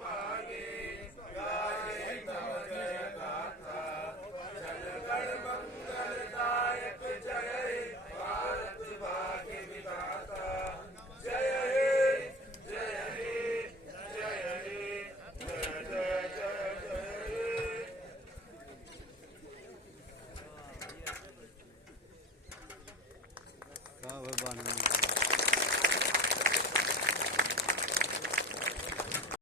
मागे गाये तव जय गाथा जनगण मंगलदायक जय हे भारत भाग्य विधाता जय हे जय हे जय हे जय जय जय जय का